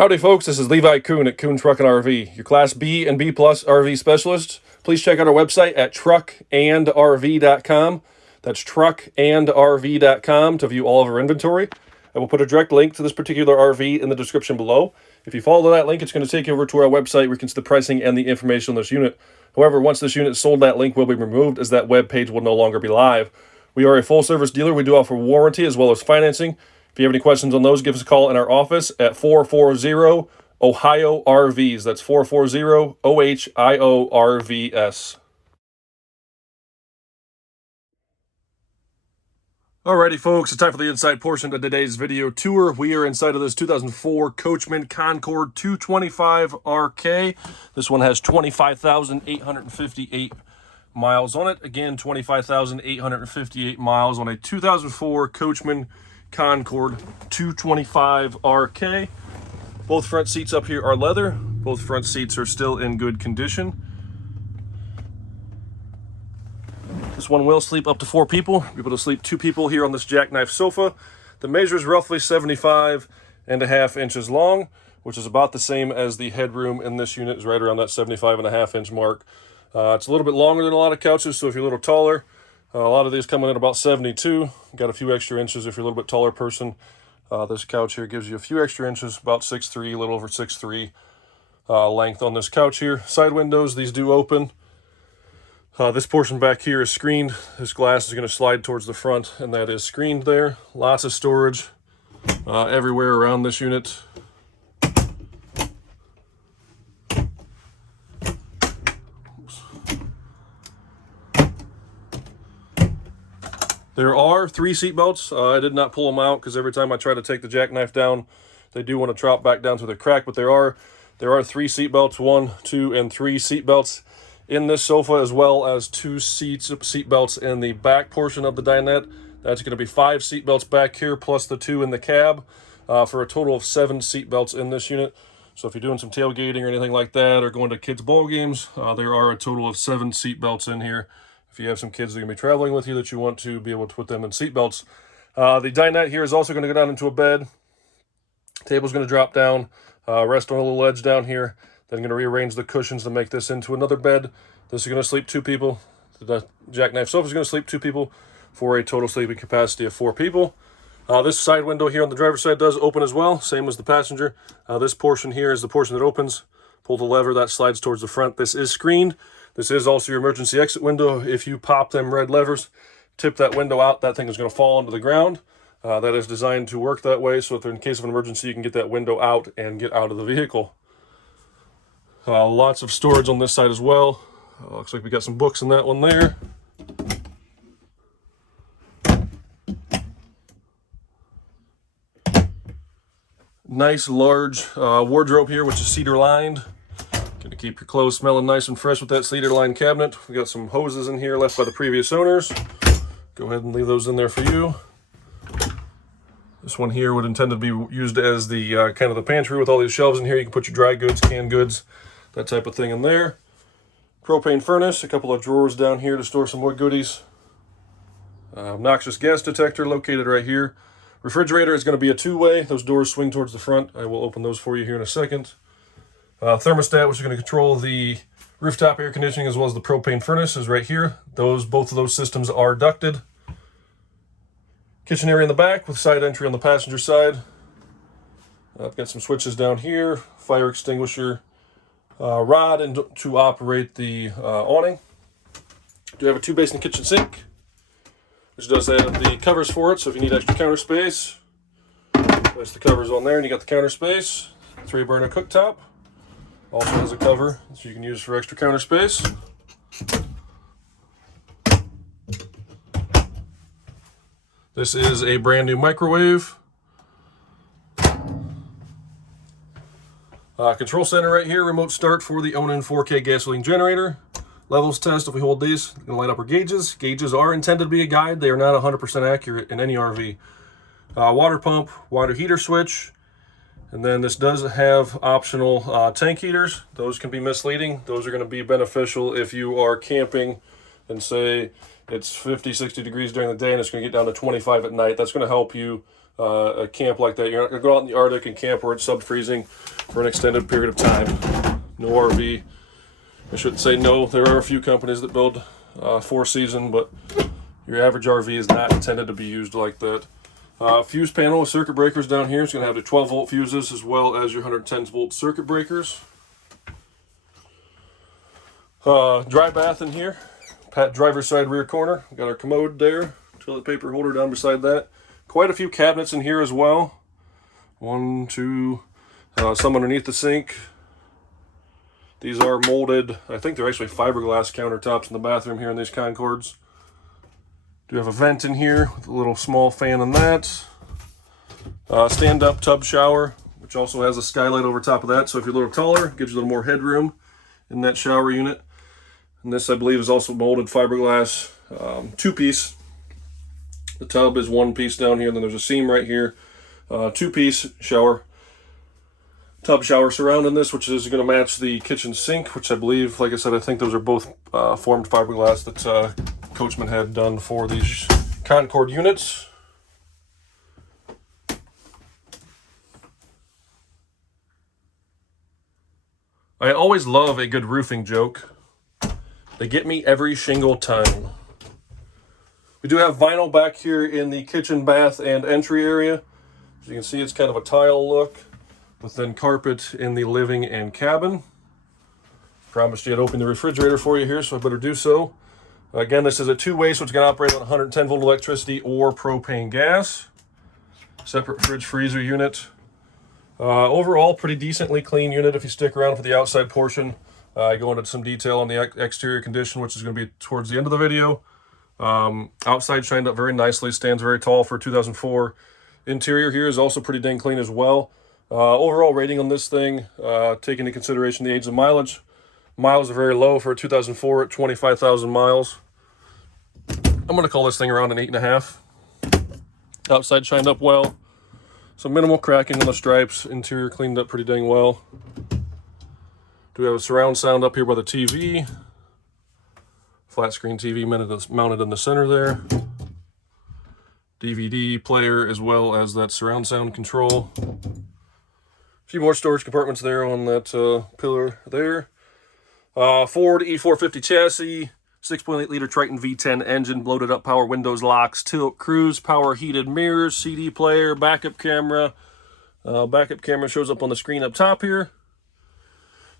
Howdy folks, this is Levi Kuhn at Kuhn Truck and RV, your Class B and B Plus RV specialist. Please check out our website at truckandrv.com. That's truckandrv.com to view all of our inventory. I will put a direct link to this particular RV in the description below. If you follow that link, it's going to take you over to our website where you can see the pricing and the information on this unit. However, once this unit is sold, that link will be removed as that web page will no longer be live. We are a full-service dealer. We do offer warranty as well as financing. If you have any questions on those, give us a call in our office at 440-OHIO-RVs. That's 440-OHIO-RVS. Alrighty, folks, it's time for the inside portion of today's video tour. We are inside of this 2004 Coachmen Concord 225 RK. This one has 25,858 miles on it. Again, 25,858 miles on a 2004 Coachmen Concord 225 RK. Both front seats up here are leather. Both front seats are still in good condition. This one will sleep up to 4 people. Be able to sleep 2 people here on this jackknife sofa. The measure is roughly 75.5 inches long, which is about the same as the headroom in this unit is right around that 75.5 inch mark. It's a little bit longer than a lot of couches, so if you're a little taller, a lot of these come in at about 72. Got a few extra inches if you're a little bit taller person. This couch here gives you a few extra inches, about 6'3", a little over 6'3", length on this couch here. Side windows, these do open. This portion back here is screened. This glass is going to slide towards the front, and that is screened there. Lots of storage everywhere around this unit. There are 3 seat belts. I did not pull them out because every time I try to take the jackknife down, they do want to drop back down to the crack. But there are 3 seat belts, 1, 2, and 3 seat belts in this sofa, as well as 2 seat belts in the back portion of the dinette. That's going to be 5 seat belts back here, plus the 2 in the cab, for a total of 7 seat belts in this unit. So if you're doing some tailgating or anything like that, or going to kids' ball games, there are a total of 7 seat belts in here. If you have some kids that are going to be traveling with you that you want to be able to put them in seat belts. The dinette here is also going to go down into a bed. Table's going to drop down, rest on a little ledge down here. Then I'm going to rearrange the cushions to make this into another bed. This is going to sleep 2 people. The jackknife sofa is going to sleep 2 people for a total sleeping capacity of 4 people. This side window here on the driver's side does open as well, same as the passenger. This portion here is the portion that opens. Pull the lever, that slides towards the front. This is screened. This is also your emergency exit window. If you pop them red levers, tip that window out, that thing is going to fall onto the ground. That is designed to work that way, so if in case of an emergency, you can get that window out and get out of the vehicle. Lots of storage on this side as well. Looks like we got some books in that one there. Nice large wardrobe here, which is cedar lined. Gonna keep your clothes smelling nice and fresh with that cedar lined cabinet. We got some hoses in here left by the previous owners. Go ahead and leave those in there for you. This one here would intend to be used as the kind of the pantry with all these shelves in here. You can put your dry goods, canned goods, that type of thing in there. Propane furnace, a couple of drawers down here to store some more goodies. Noxious gas detector located right here. Refrigerator is going to be a 2-way. Those doors swing towards the front. I will open those for you here in a second. Thermostat, which is going to control the rooftop air conditioning as well as the propane furnace, is right here. Both of those systems are ducted. Kitchen area in the back with side entry on the passenger side. I've got some switches down here, fire extinguisher, rod, and to operate the awning. Do have a 2-basin kitchen sink, which does have the covers for it, so if you need extra counter space, place the covers on there, and you got the counter space. 3-burner cooktop. Also has a cover, so you can use for extra counter space. This is a brand new microwave. Control center right here, remote start for the Onan 4K gasoline generator. Levels test, if we hold these, going to light up our gauges. Gauges are intended to be a guide. They are not 100% accurate in any RV. Water pump, water heater switch. And then this does have optional tank heaters. Those can be misleading. Those are going to be beneficial if you are camping and say it's 50, 60 degrees during the day and it's going to get down to 25 at night. That's going to help you a camp like that. You're not going to go out in the Arctic and camp where it's sub-freezing for an extended period of time. No RV. I shouldn't say no. There are a few companies that build 4-season, but your average RV is not intended to be used like that. Fuse panel with circuit breakers down here. It's going to have the 12-volt fuses as well as your 110-volt circuit breakers. Dry bath in here. Driver's side rear corner. Got our commode there. Toilet paper holder down beside that. Quite a few cabinets in here as well. 1, 2, some underneath the sink. These are molded. I think they're actually fiberglass countertops in the bathroom here in these Concords. Do have a vent in here with a little small fan on that. Stand-up tub shower, which also has a skylight over top of that. So if you're a little taller, it gives you a little more headroom in that shower unit. And this, I believe, is also molded fiberglass, 2-piece. The tub is 1 piece down here, and then there's a seam right here. 2-piece shower. Tub shower surrounding this, which is going to match the kitchen sink, which I believe, like I said, I think those are both formed fiberglass that Coachmen had done for these Concord units. I always love a good roofing joke. They get me every single time. We do have vinyl back here in the kitchen, bath, and entry area. As you can see, it's kind of a tile look, with then carpet in the living and cabin. Promised you I'd open the refrigerator for you here, so I better do so. Again, this is a 2-way, so it's going to operate on 110-volt electricity or propane gas. Separate fridge freezer unit. Overall, pretty decently clean unit if you stick around for the outside portion. I go into some detail on the exterior condition, which is going to be towards the end of the video. Outside shined up very nicely, stands very tall for 2004. Interior here is also pretty dang clean as well. Overall rating on this thing, taking into consideration the age of mileage. Miles are very low for a 2004 at 25,000 miles. I'm going to call this thing around an 8.5. Outside shined up well. Some minimal cracking on the stripes. Interior cleaned up pretty dang well. Do we have a surround sound up here by the TV. Flat screen TV mounted in the center there. DVD player as well as that surround sound control. A few more storage compartments there on that pillar there. Ford E450 chassis, 6.8 liter Triton V10 engine, bloated up power windows, locks, tilt, cruise, power heated mirrors, CD player, backup camera. Backup camera shows up on the screen up top here.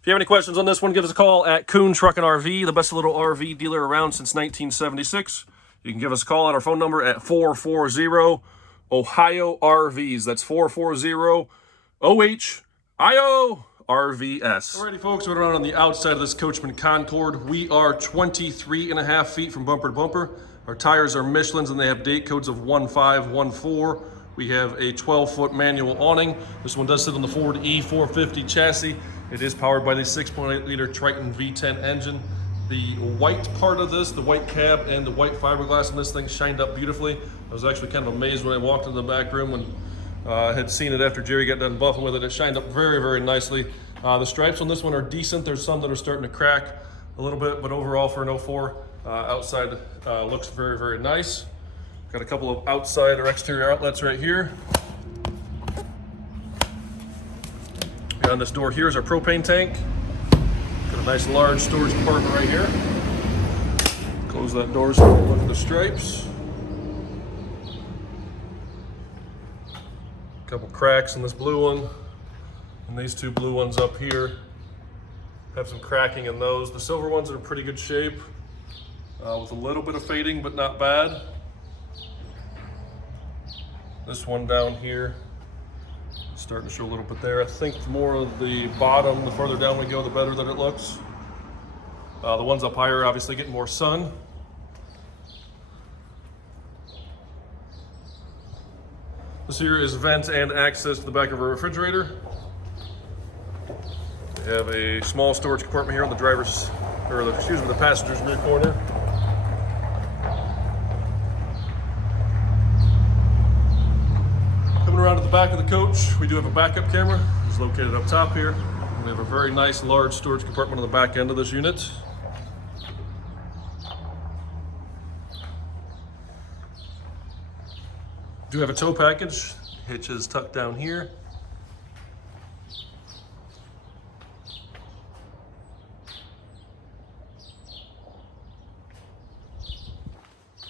If you have any questions on this one, give us a call at Kuhn Truck and RV, the best little RV dealer around since 1976. You can give us a call on our phone number at 440 Ohio RVs. That's 440 OHIO RVS. Alrighty, folks, we're around on the outside of this Coachmen Concord. We are 23.5 feet from bumper to bumper. Our tires are Michelin's and they have date codes of 1514. We have a 12-foot manual awning. This one does sit on the Ford E450 chassis. It is powered by the 6.8 liter Triton V10 engine. The white part of this, the white cab and the white fiberglass in this thing shined up beautifully. I was actually kind of amazed when I walked into the back room and had seen it after Jerry got done buffing with it. It shined up very, very nicely. The stripes on this one are decent. There's some that are starting to crack a little bit, but overall for an 04, outside looks very, very nice. Got a couple of outside or exterior outlets right here. On this door here is our propane tank. Got a nice large storage compartment right here. Close that door so we can look at the stripes. A couple cracks in this blue one. And these two blue ones up here have some cracking in those. The silver ones are in pretty good shape with a little bit of fading, but not bad. This one down here starting to show a little bit there. I think the more of the bottom, the further down we go, the better that it looks. The ones up higher obviously getting more sun. This here is vent and access to the back of our refrigerator. We have a small storage compartment here on the driver's, or the passenger's rear corner. Coming around to the back of the coach, we do have a backup camera. It's located up top here. We have a very nice large storage compartment on the back end of this unit. Do have a tow package. hitches tucked down here.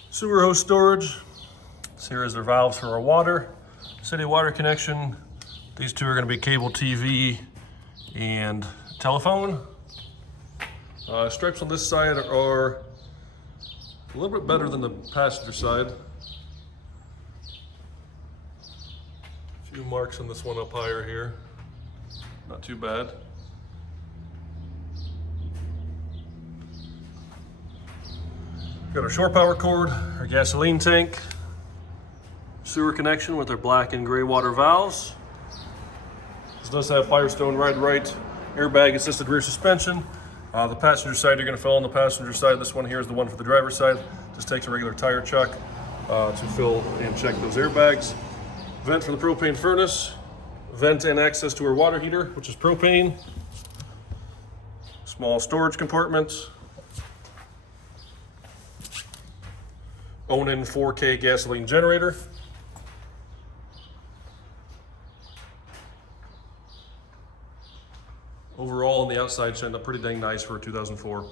Sewer hose storage. So here is their valves for our water. City water connection. These two are going to be cable TV and telephone. Stripes on this side are a little bit better than the passenger side. A few marks on this one up higher here. Not too bad. Got our shore power cord, our gasoline tank, sewer connection with our black and gray water valves. This does have Firestone ride right, airbag assisted rear suspension. The passenger side, you're going to fill on the passenger side. This one here is the one for the driver's side. Just takes a regular tire chuck to fill and check those airbags. Vent for the propane furnace. Vent and access to our water heater, which is propane. Small storage compartment. Onan 4K gasoline generator. Overall, on the outside, should end up pretty dang nice for a 2004.